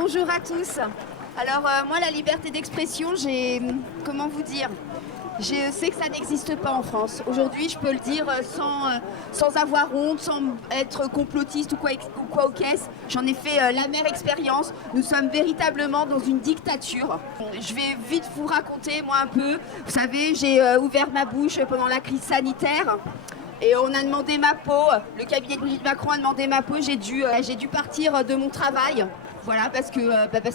Bonjour à tous. Alors moi la liberté d'expression, comment vous dire, je sais que ça n'existe pas en France. Aujourd'hui je peux le dire sans avoir honte, sans être complotiste ou quoi aux caisses. J'en ai fait l'amère expérience. Nous sommes véritablement dans une dictature. Je vais vite vous raconter moi un peu. Vous savez, j'ai ouvert ma bouche pendant la crise sanitaire. Et on a demandé ma peau, le cabinet de Brigitte Macron a demandé ma peau, j'ai dû partir de mon travail. Voilà, parce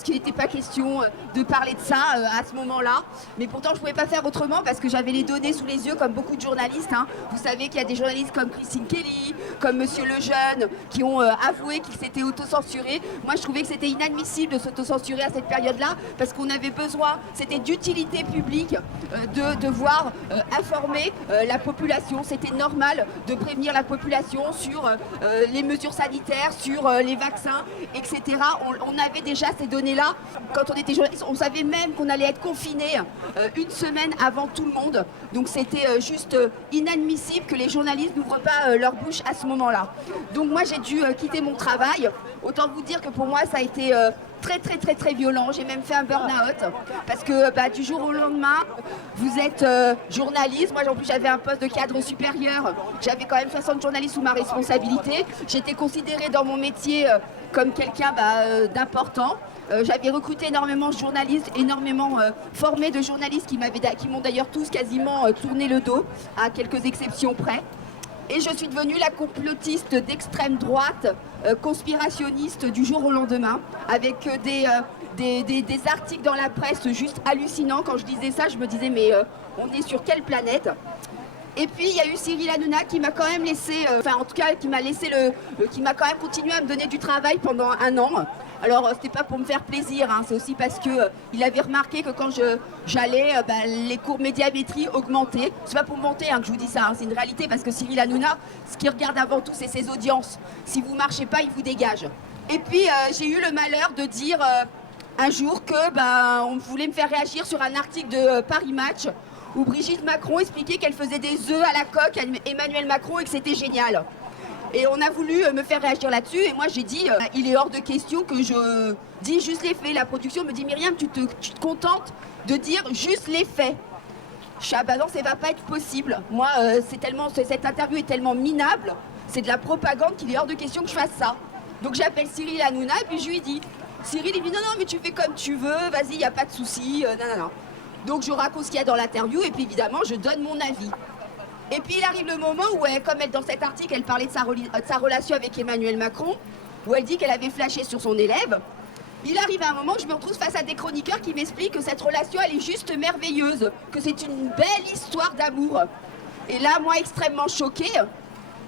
qu'il n'était pas question de parler de ça à ce moment-là. Mais pourtant, je ne pouvais pas faire autrement parce que j'avais les données sous les yeux, comme beaucoup de journalistes. Hein. Vous savez qu'il y a des journalistes comme Christine Kelly, comme Monsieur Lejeune, qui ont avoué qu'ils s'étaient autocensurés. Moi, je trouvais que c'était inadmissible de s'autocensurer à cette période-là parce qu'on avait besoin, c'était d'utilité publique de devoir informer la population. C'était normal de prévenir la population sur les mesures sanitaires, sur les vaccins, etc. On avait déjà ces données-là. Quand on était journaliste, on savait même qu'on allait être confiné une semaine avant tout le monde. Donc c'était juste inadmissible que les journalistes n'ouvrent pas leur bouche à ce moment-là. Donc moi j'ai dû quitter mon travail. Autant vous dire que pour moi ça a été très violent. J'ai même fait un burn-out parce que du jour au lendemain, vous êtes journaliste. Moi en plus j'avais un poste de cadre supérieur. J'avais quand même 60 journalistes sous ma responsabilité. J'étais considérée dans mon métier comme quelqu'un d'important. J'avais recruté énormément de journalistes, énormément formé de journalistes qui m'ont d'ailleurs tous quasiment tourné le dos, à quelques exceptions près. Et je suis devenue la complotiste d'extrême droite, conspirationniste du jour au lendemain, avec des articles dans la presse juste hallucinants. Quand je disais ça, je me disais mais on est sur quelle planète ? Et puis il y a eu Cyril Hanouna qui m'a quand même laissé, qui m'a quand même continué à me donner du travail pendant un an. Alors c'était pas pour me faire plaisir, hein, c'est aussi parce que il avait remarqué que quand j'allais, les cours médiamétrie augmentaient. C'est pas pour monter que je vous dis ça, hein, c'est une réalité parce que Cyril Hanouna, ce qu'il regarde avant tout, c'est ses audiences. Si vous marchez pas, il vous dégage. Et puis j'ai eu le malheur de dire un jour que on voulait me faire réagir sur un article de Paris Match où Brigitte Macron expliquait qu'elle faisait des œufs à la coque à Emmanuel Macron et que c'était génial. Et on a voulu me faire réagir là-dessus et moi j'ai dit il est hors de question que je dise juste les faits. La production me dit Myriam, tu te contentes de dire juste les faits. Je suis non, ça va pas être possible. Moi cette interview est tellement minable, c'est de la propagande qu'il est hors de question que je fasse ça. Donc j'appelle Cyril Hanouna et puis je lui dis Cyril il me dit non mais tu fais comme tu veux, vas-y, il n'y a pas de souci, non. Donc je raconte ce qu'il y a dans l'interview et puis évidemment je donne mon avis. Et puis il arrive le moment où, comme elle, dans cet article, elle parlait de sa relation avec Emmanuel Macron, où elle dit qu'elle avait flashé sur son élève. Il arrive un moment où je me retrouve face à des chroniqueurs qui m'expliquent que cette relation, elle est juste merveilleuse, que c'est une belle histoire d'amour. Et là, moi, extrêmement choquée,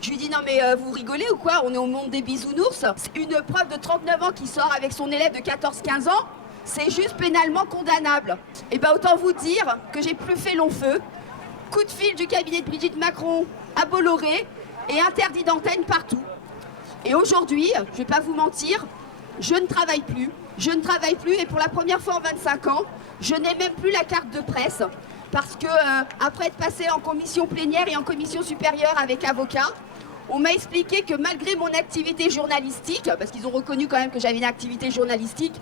je lui dis non mais vous rigolez ou quoi ? On est au monde des bisounours. Une prof de 39 ans qui sort avec son élève de 14-15 ans, c'est juste pénalement condamnable. Et autant vous dire que j'ai plus fait long feu. Coup de fil du cabinet de Brigitte Macron à Bolloré et interdit d'antenne partout. Et aujourd'hui, je ne vais pas vous mentir, je ne travaille plus. Je ne travaille plus et pour la première fois en 25 ans, je n'ai même plus la carte de presse. Parce que après être passé en commission plénière et en commission supérieure avec avocat, on m'a expliqué que malgré mon activité journalistique, parce qu'ils ont reconnu quand même que j'avais une activité journalistique,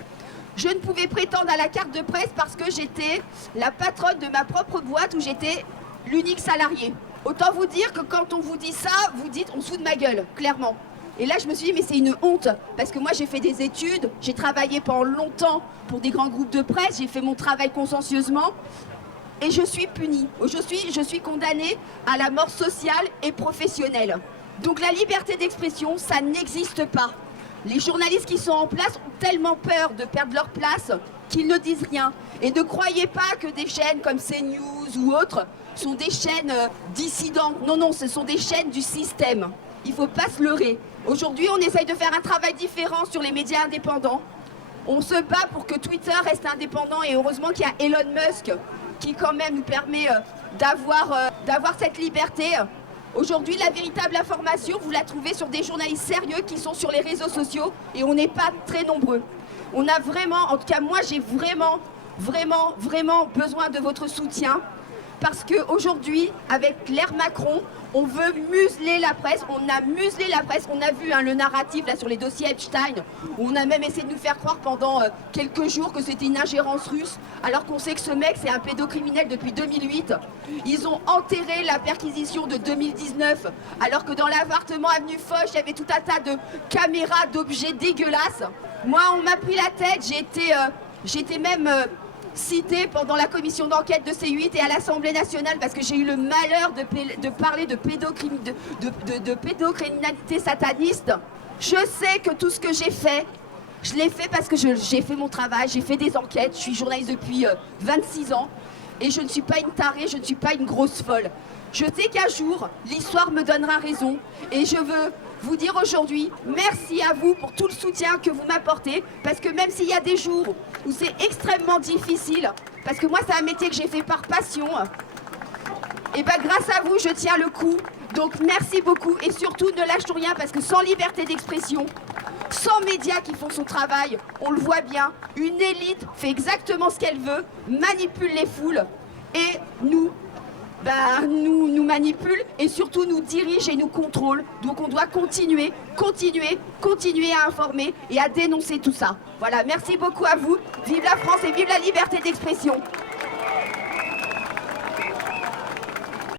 je ne pouvais prétendre à la carte de presse parce que j'étais la patronne de ma propre boîte où j'étais l'unique salarié. Autant vous dire que quand on vous dit ça, vous dites on se fout de ma gueule, clairement. Et là je me suis dit mais c'est une honte parce que moi j'ai fait des études, j'ai travaillé pendant longtemps pour des grands groupes de presse, j'ai fait mon travail consciencieusement et je suis punie. Je suis condamnée à la mort sociale et professionnelle. Donc la liberté d'expression, ça n'existe pas. Les journalistes qui sont en place ont tellement peur de perdre leur place qu'ils ne disent rien. Et ne croyez pas que des chaînes comme CNews ou autres sont des chaînes dissidentes. Non, ce sont des chaînes du système. Il ne faut pas se leurrer. Aujourd'hui, on essaye de faire un travail différent sur les médias indépendants. On se bat pour que Twitter reste indépendant et heureusement qu'il y a Elon Musk qui quand même nous permet d'avoir cette liberté. Aujourd'hui, la véritable information, vous la trouvez sur des journalistes sérieux qui sont sur les réseaux sociaux et on n'est pas très nombreux. On a vraiment, en tout cas moi, j'ai vraiment besoin de votre soutien parce qu'aujourd'hui, avec l'ère Macron, on veut museler la presse, on a muselé la presse, on a vu le narratif là sur les dossiers Epstein, où on a même essayé de nous faire croire pendant quelques jours que c'était une ingérence russe, alors qu'on sait que ce mec c'est un pédocriminel depuis 2008. Ils ont enterré la perquisition de 2019, alors que dans l'appartement avenue Foch, il y avait tout un tas de caméras, d'objets dégueulasses. Moi, on m'a pris la tête, j'étais même citée pendant la commission d'enquête de C8 et à l'Assemblée nationale parce que j'ai eu le malheur de parler de pédocriminalité sataniste. Je sais que tout ce que j'ai fait, je l'ai fait parce que j'ai fait mon travail, j'ai fait des enquêtes, je suis journaliste depuis 26 ans et je ne suis pas une tarée, je ne suis pas une grosse folle. Je sais qu'un jour, l'histoire me donnera raison et je veux vous dire aujourd'hui merci à vous pour tout le soutien que vous m'apportez, parce que même s'il y a des jours où c'est extrêmement difficile, parce que moi c'est un métier que j'ai fait par passion, et bien grâce à vous je tiens le coup. Donc merci beaucoup et surtout ne lâchez rien, parce que sans liberté d'expression, sans médias qui font son travail, on le voit bien, une élite fait exactement ce qu'elle veut, manipule les foules et nous manipule et surtout nous dirige et nous contrôle. Donc on doit continuer à informer et à dénoncer tout ça. Voilà, merci beaucoup à vous. Vive la France et vive la liberté d'expression.